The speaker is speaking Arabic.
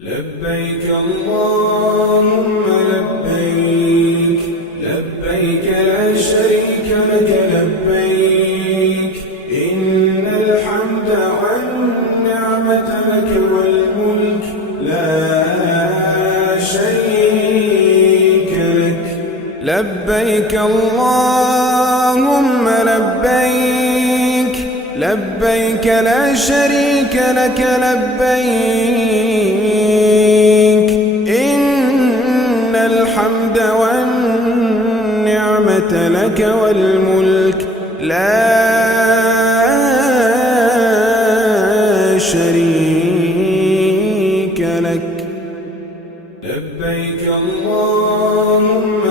لبيك اللهم لبيك، لبيك لا شريك لك لبيك، إن الحمد والنعمة لك والملك لا شريك لك. لبيك اللهم لبيك، لبيك لا شريك لك لبيك، إن الحمد والنعمة لك والملك لا شريك لك. لبيك اللهم